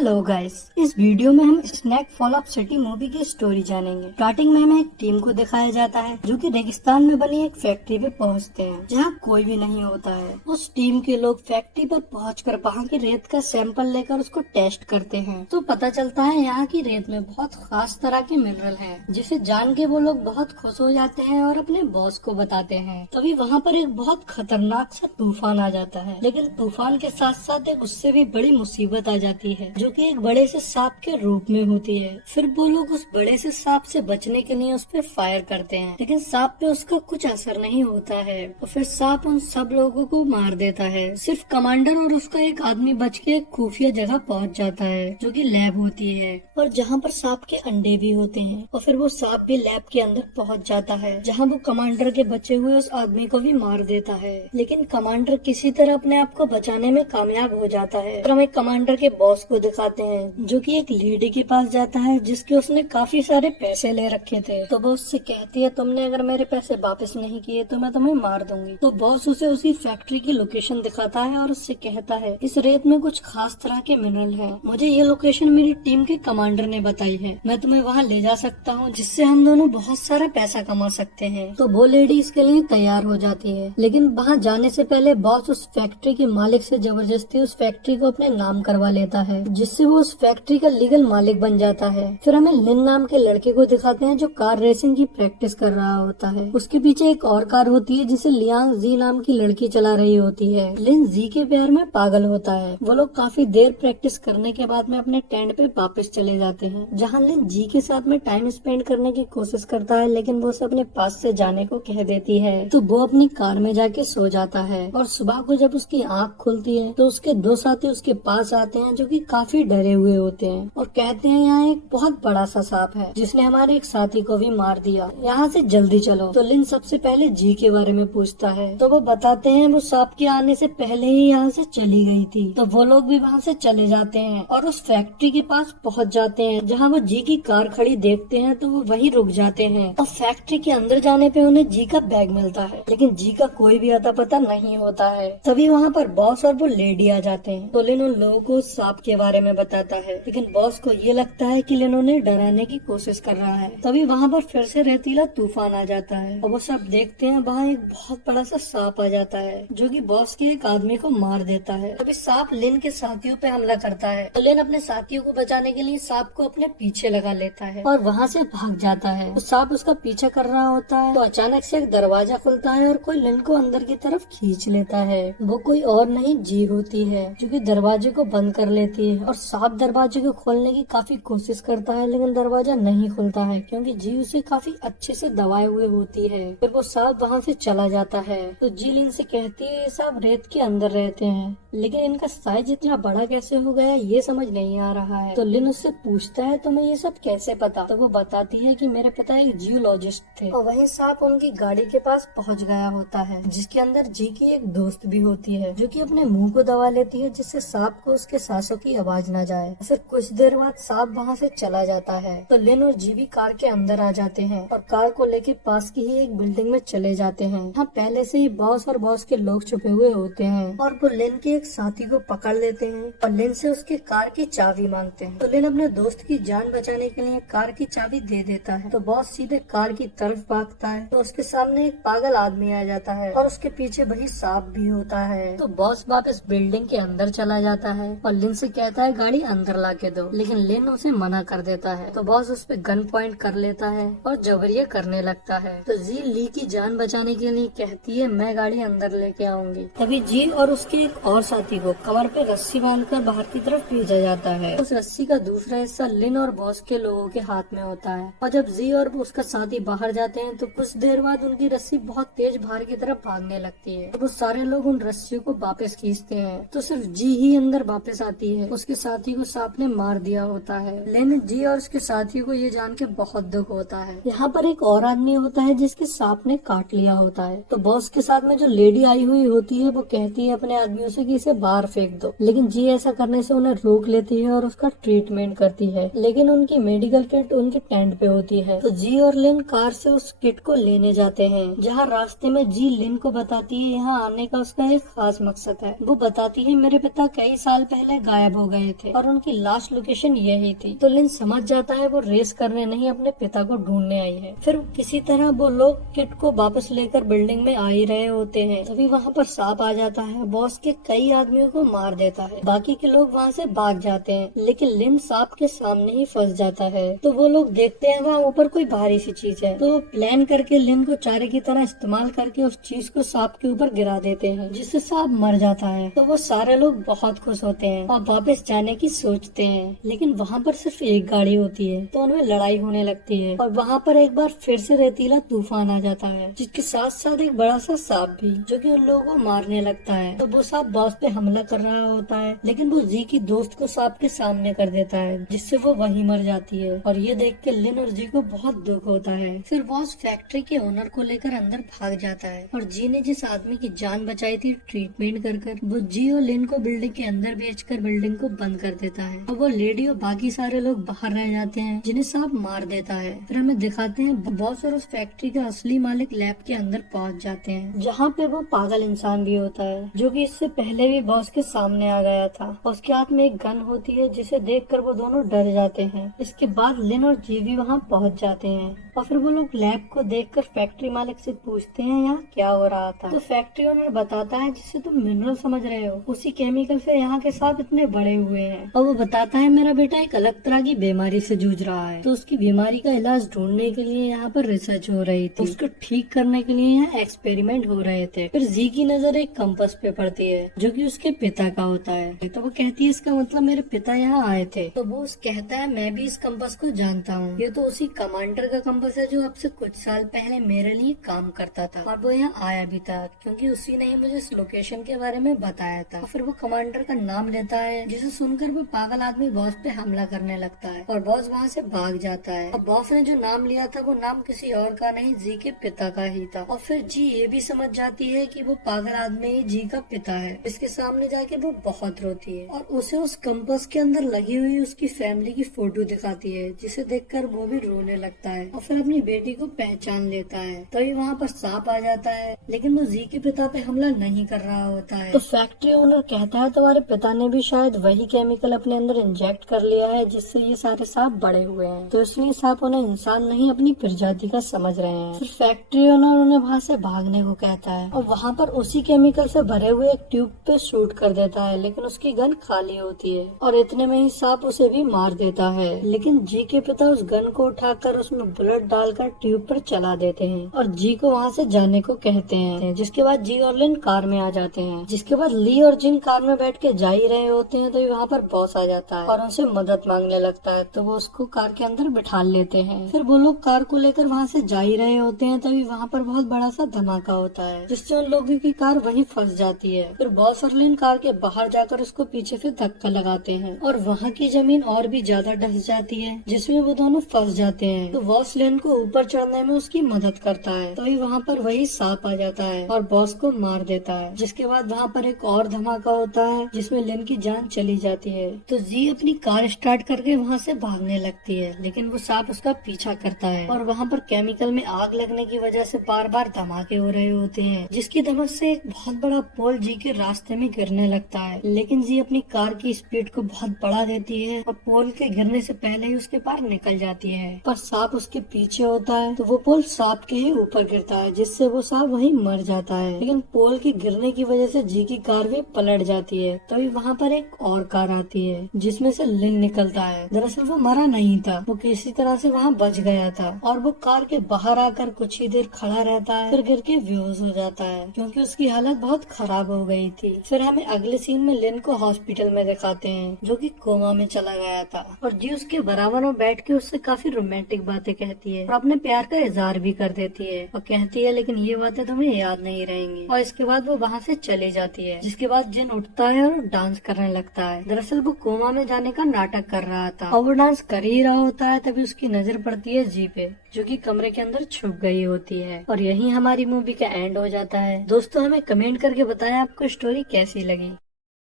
Hello guys, इस video में हम snack fall of city movie की स्टोरी जानेंगे। स्टार्टिंग में हमें एक टीम को दिखाया जाता है जो कि रेगिस्तान में बनी एक फैक्ट्री पे पहुंचते हैं जहां कोई भी नहीं होता है। उस टीम के लोग फैक्ट्री पर पहुंचकर वहां की रेत का सैंपल लेकर उसको टेस्ट करते हैं तो पता चलता है यहाँ की रेत में बहुत खास तरह के मिनरल है, जिसे जान के वो लोग बहुत खुश हो जाते हैं और अपने बॉस को बताते हैं। तभी वहाँ पर एक बहुत खतरनाक सा तूफान आ जाता है, लेकिन तूफान के साथ साथ एक उससे भी बड़ी मुसीबत आ जाती है जो कि एक बड़े से सांप के रूप में होती है। फिर वो लोग उस बड़े से सांप से बचने के लिए उस पर फायर करते हैं, लेकिन सांप पे उसका कुछ असर नहीं होता है और फिर सांप उन सब लोगों को मार देता है। सिर्फ कमांडर और उसका एक आदमी बच के एक खुफिया जगह पहुंच जाता है जो कि लैब होती है और जहाँ पर सांप के अंडे भी होते हैं। और फिर वो सांप भी लैब के अंदर पहुंच जाता है जहाँ वो कमांडर के बचे हुए उस आदमी को भी मार देता है, लेकिन कमांडर किसी तरह अपने आप को बचाने में कामयाब हो जाता है। फिर हमें कमांडर के बॉस को दिखाते हैं जो कि एक लेडी के पास जाता है जिसके उसने काफी सारे पैसे ले रखे थे। तो वो उससे कहती है, तुमने अगर मेरे पैसे वापस नहीं किए तो मैं तुम्हें मार दूंगी। तो बॉस उसे उसी फैक्ट्री की लोकेशन दिखाता है और उससे कहता है इस रेत में कुछ खास तरह के मिनरल है, मुझे ये लोकेशन मेरी टीम के कमांडर ने बताई है, मैं तुम्हें वहाँ ले जा सकता हूँ जिससे हम दोनों बहुत सारा पैसा कमा सकते हैं। तो वो लेडी इसके लिए तैयार हो जाती है, लेकिन वहाँ जाने से पहले बॉस उस फैक्ट्री के मालिक से जबरदस्ती उस फैक्ट्री को अपने नाम करवा लेता है जिससे वो उस फैक्ट्री का लीगल मालिक बन जाता है। फिर हमें लिन नाम के लड़के को दिखाते हैं जो कार रेसिंग की प्रैक्टिस कर रहा होता है। उसके पीछे एक और कार होती है जिसे लियांग जी नाम की लड़की चला रही होती है। लिन जी के प्यार में पागल होता है। वो लोग काफी देर प्रैक्टिस करने के बाद में अपने टेंट पे वापस चले जाते हैं जहाँ लिन जी के साथ में टाइम स्पेंड करने की कोशिश करता है, लेकिन वो उसे अपने पास से जाने को कह देती है। तो वो अपनी कार में जाके सो जाता है और सुबह को जब उसकी आँख खुलती है तो उसके दो साथी उसके पास आते हैं जो कि काफी डरे हुए होते हैं और कहते हैं यहाँ एक बहुत बड़ा सा सांप है जिसने हमारे एक साथी को भी मार दिया, यहाँ से जल्दी चलो। तो लिन सबसे पहले जी के बारे में पूछता है तो वो बताते हैं वो सांप के आने से पहले ही यहाँ से चली गई थी। तो वो लोग भी वहाँ से चले जाते हैं और उस फैक्ट्री के पास पहुँच जाते हैं जहाँ वो जी की कार खड़ी देखते हैं तो वो वहीं रुक जाते हैं और फैक्ट्री के अंदर जाने पे उन्हें जी का बैग मिलता है, लेकिन जी का कोई भी अता पता नहीं होता है। तभी वहाँ पर बॉस और वो लेडी आ जाते हैं तो लिन उन लोगों को सांप के बारे में बताता है, लेकिन बॉस को ये लगता है कि लिन उन्हें डराने की कोशिश कर रहा है। तभी वहाँ पर फिर से रेतीला तूफान आ जाता है और वो सब देखते हैं वहाँ एक बहुत बड़ा सा सांप आ जाता है जो कि बॉस के एक आदमी को मार देता है। तभी सांप लिन के साथियों पे हमला करता है तो लिन अपने साथियों को बचाने के लिए सांप को अपने पीछे लगा लेता है और वहाँ से भाग जाता है। तो सांप उसका पीछा कर रहा होता है तो अचानक से एक दरवाजा खुलता है और कोई लिन को अंदर की तरफ खींच लेता है। वो कोई और नहीं जी होती है जो कि दरवाजे को बंद कर लेती है और सांप दरवाजे को खोलने की काफी कोशिश करता है, लेकिन दरवाजा नहीं खुलता है क्योंकि जी उसे काफी अच्छे से दबाए हुए होती है। फिर वो सांप वहाँ से चला जाता है तो जी लिन से कहती है ये सांप रेत के अंदर रहते हैं, लेकिन इनका साइज इतना बड़ा कैसे हो गया ये समझ नहीं आ रहा है। तो लिन उससे पूछता है तुम्हें ये सब कैसे पता? तो वो बताती है कि मेरे पिता एक जियोलॉजिस्ट थे और वहीं सांप उनकी गाड़ी के पास पहुँच गया होता है जिसके अंदर जी की एक दोस्त भी होती है जो कि अपने मुंह को दबा लेती है जिससे सांप को उसके सांसों की आवाज न जाए। फिर कुछ देर बाद सांप वहाँ से चला जाता है तो लिन और जी भी कार के अंदर आ जाते हैं और कार को लेके पास की ही एक बिल्डिंग में चले जाते हैं। यहाँ पहले से ही बॉस और बॉस के लोग छुपे हुए होते हैं और वो लिन के एक साथी को पकड़ लेते हैं और लिन से उसके कार की चाबी मांगते हैं। तो लिन अपने दोस्त की जान बचाने के लिए कार की चाबी दे देता है तो बॉस सीधे कार की तरफ भागता है तो उसके सामने एक पागल आदमी आ जाता है और उसके पीछे वही सांप भी होता है। तो बॉस वापस बिल्डिंग के अंदर चला जाता है और लिन से कहता है गाड़ी अंदर ला के दो, लेकिन लिन उसे मना कर देता है। तो बॉस उस पे गन पॉइंट कर लेता है और जबरिया करने लगता है। तो जी ली की जान बचाने के लिए कहती है मैं गाड़ी अंदर लेके आऊंगी। तभी जी और उसके एक और साथी को कमर पे रस्सी बांधकर बाहर की तरफ भेजा जाता है। उस रस्सी का दूसरा हिस्सा लिन और बॉस के लोगों के हाथ में होता है और जब जी और उसका साथी बाहर जाते हैं तो कुछ देर बाद उनकी रस्सी बहुत तेज बाहर की तरफ भागने लगती है। वो सारे लोग उन रस्सियों को वापस खींचते हैं तो सिर्फ जी ही अंदर वापस आती है। उसके साथी को सांप ने मार दिया होता है। लेकिन जी और उसके साथी को ये जान के बहुत दुख होता है। यहाँ पर एक और आदमी होता है जिसके सांप ने काट लिया होता है। तो बॉस के साथ में जो लेडी आई हुई होती है वो कहती है अपने आदमियों से कि इसे बाहर फेंक दो, लेकिन जी ऐसा करने से उन्हें रोक लेती है और उसका ट्रीटमेंट करती है, लेकिन उनकी मेडिकल किट उनके टेंट पे होती है। तो जी और लिन कार से उस किट को लेने जाते हैं जहाँ रास्ते में जी लिन को बताती है यहाँ आने का उसका एक खास मकसद है। वो बताती है मेरे पिता कई साल पहले गायब हो गए रहे थे और उनकी लास्ट लोकेशन यही थी। तो लिन समझ जाता है वो रेस करने नहीं अपने पिता को ढूंढने आई है। फिर किसी तरह वो लोग किट को वापस लेकर बिल्डिंग में आ ही रहे होते हैं, तभी वहाँ पर सांप आ जाता है, बॉस के कई आदमियों को मार देता है। बाकी के लोग वहाँ से भाग जाते हैं, लेकिन लिन सांप के सामने ही फंस जाता है। तो वो लोग देखते हैं वहाँ ऊपर कोई भारी सी चीज है, तो प्लान करके लिन को चारे की तरह इस्तेमाल करके उस चीज को सांप के ऊपर गिरा देते हैं, जिससे सांप मर जाता है। तो वो सारे लोग बहुत खुश होते हैं और वापस जाने की सोचते हैं, लेकिन वहाँ पर सिर्फ एक गाड़ी होती है, तो उनमें लड़ाई होने लगती है और वहाँ पर एक बार फिर से रेतीला तूफान आ जाता है, जिसके साथ साथ एक बड़ा सा सांप भी, जो कि उन लोगों को मारने लगता है। तो वो सांप बॉस पे हमला कर रहा होता है, लेकिन वो जी की दोस्त को सांप के सामने कर देता है, जिससे वो वहीं मर जाती है। और ये देख के लिन और जी को बहुत दुख होता है। फिर बॉस फैक्ट्री के ओनर को लेकर अंदर भाग जाता है और जी ने जिस आदमी की जान बचाई थी ट्रीटमेंट कर वो जी और लिन को बिल्डिंग के अंदर भेजकर बिल्डिंग को बंद कर देता है और वो लेडी और बाकी सारे लोग बाहर रह जाते हैं, जिन्हें सांप मार देता है। फिर हमें दिखाते हैं बॉस और उस फैक्ट्री का असली मालिक लैब के अंदर पहुंच जाते हैं, जहाँ पे वो पागल इंसान भी होता है, जो कि इससे पहले भी बॉस के सामने आ गया था। उसके हाथ में एक गन होती है, जिसे देखकर वो दोनों डर जाते हैं। इसके बाद लिन और जी भी वहाँ पहुँच जाते हैं और फिर वो लोग लैब को देखकर फैक्ट्री मालिक से पूछते हैं यहाँ क्या हो रहा था। तो फैक्ट्री ओनर बताता है जिसे तुम मिनरल समझ रहे हो, उसी केमिकल से यहाँ के सांप इतने बड़े हुए हैं। और वो बताता है मेरा बेटा एक अलग तरह की बीमारी से जूझ रहा है, तो उसकी बीमारी का इलाज ढूंढने के लिए यहाँ पर रिसर्च हो रही थी, उसको ठीक करने के लिए यहाँ एक्सपेरिमेंट हो रहे थे। फिर जी की नजर एक कंपास पे पड़ती है, जो कि उसके पिता का होता है। तो वो कहती है इसका मतलब मेरे पिता यहाँ आए थे। तो वो कहता है मैं भी इस कंपास को जानता हूँ, ये तो उसी कमांडर का कंपास है जो अब से कुछ साल पहले मेरे लिए काम करता था और वो यहाँ आया भी था, क्योंकि उसी ने ही मुझे इस लोकेशन के बारे में बताया था। और फिर वो कमांडर का नाम लेता है, जिसे सुनकर वो पागल आदमी बॉस पे हमला करने लगता है और बॉस वहाँ से भाग जाता है। और बॉस ने जो नाम लिया था वो नाम किसी और का नहीं, जी के पिता का ही था। और फिर जी ये भी समझ जाती है कि वो पागल आदमी ही जी का पिता है। इसके सामने जाके वो बहुत रोती है और उसे उस कंपास के अंदर लगी हुई उसकी फैमिली की फोटो दिखाती है, जिसे देखकर वो भी रोने लगता है और फिर अपनी बेटी को पहचान लेता है। तभी वहाँ पर सांप आ जाता है, लेकिन वो जी के पिता पे हमला नहीं कर रहा होता है। तो फैक्ट्री ओनर कहता है तुम्हारे पिता ने भी शायद वही केमिकल अपने अंदर इंजेक्ट कर लिया है, जिससे ये सारे सांप बड़े हुए हैं, तो इसलिए सांप उन्हें इंसान नहीं अपनी प्रजाति का समझ रहे हैं। फिर फैक्ट्री ओनर उन्हें वहाँ से भागने को कहता है और वहाँ पर उसी केमिकल से भरे हुए एक ट्यूब पे शूट कर देता है, लेकिन उसकी गन खाली होती है और इतने में ही सांप उसे भी मार देता है। लेकिन जी के पिता उस गन को उठाकर उसमें बुलेट डालकर ट्यूब पर चला देते हैं और जी को वहाँ से जाने को कहते हैं। जिसके बाद जी और लिन कार में आ जाते हैं। जिसके बाद ली और जिन कार में बैठ के जा ही रहे होते हैं, तो वहाँ पर बॉस आ जाता है और उनसे मदद मांगने लगता है, तो वो उसको कार के अंदर बिठा लेते हैं। फिर वो लोग कार को लेकर वहाँ से जा ही रहे होते हैं, तभी वहाँ पर बहुत बड़ा सा धमाका होता है, जिससे उन लोगों की कार वहीं फंस जाती है। फिर बॉस और लिन कार के बाहर जाकर उसको पीछे से धक्का लगाते हैं और वहाँ की जमीन और भी ज्यादा धंस जाती है, जिसमें वो दोनों फंस जाते हैं। तो बॉस लिन को ऊपर चढ़ने में उसकी मदद करता है, तभी वहाँ पर वही सांप आ जाता है और बॉस को मार देता है। जिसके बाद वहाँ पर एक और धमाका होता है, जिसमें लिन की जान चली जाती है। तो जी अपनी कार स्टार्ट करके वहाँ से भागने लगती है, लेकिन वो सांप उसका पीछा करता है और वहाँ पर केमिकल में आग लगने की वजह से बार बार धमाके हो रहे होते हैं, जिसकी धमक से एक बहुत बड़ा पोल जी के रास्ते में गिरने लगता है। लेकिन जी अपनी कार की स्पीड को बहुत बढ़ा देती है और पोल के गिरने से पहले ही उसके पार निकल जाती है, पर सांप उसके पीछे होता है, तो वो पोल सांप के ही ऊपर गिरता है, जिससे वो सांप वहीं मर जाता है। लेकिन पोल के गिरने की वजह से जी की कार भी पलट जाती है। तभी वहाँ पर एक और कार आती है, जिसमें से लिन निकलता है। दरअसल वो मरा नहीं था, वो किसी तरह से वहाँ बच गया था और वो कार के बाहर आकर कुछ ही देर खड़ा रहता है, फिर गिर के बेहोश हो जाता है, क्योंकि उसकी हालत बहुत खराब हो गई थी। फिर हमें अगले सीन में लिन को हॉस्पिटल में दिखाते हैं, जो कि कोमा में चला गया था और जी उसके बराबर में बैठ के उससे काफी रोमांटिक बातें कहती है और अपने प्यार का इजहार भी कर देती है और कहती है लेकिन ये बातें तुम्हें याद नहीं रहेंगी। और इसके बाद वो वहाँ से चली जाती है। जिसके बाद जिन उठता है और डांस करने लगता है। दरअसल वो कोमा में जाने का नाटक कर रहा था और वो डांस कर ही रहा होता है, तभी उसकी नजर पड़ती है जी पे, जो कि कमरे के अंदर छुप गई होती है। और यही हमारी मूवी का एंड हो जाता है। दोस्तों हमें कमेंट करके बताएं आपको स्टोरी कैसी लगी।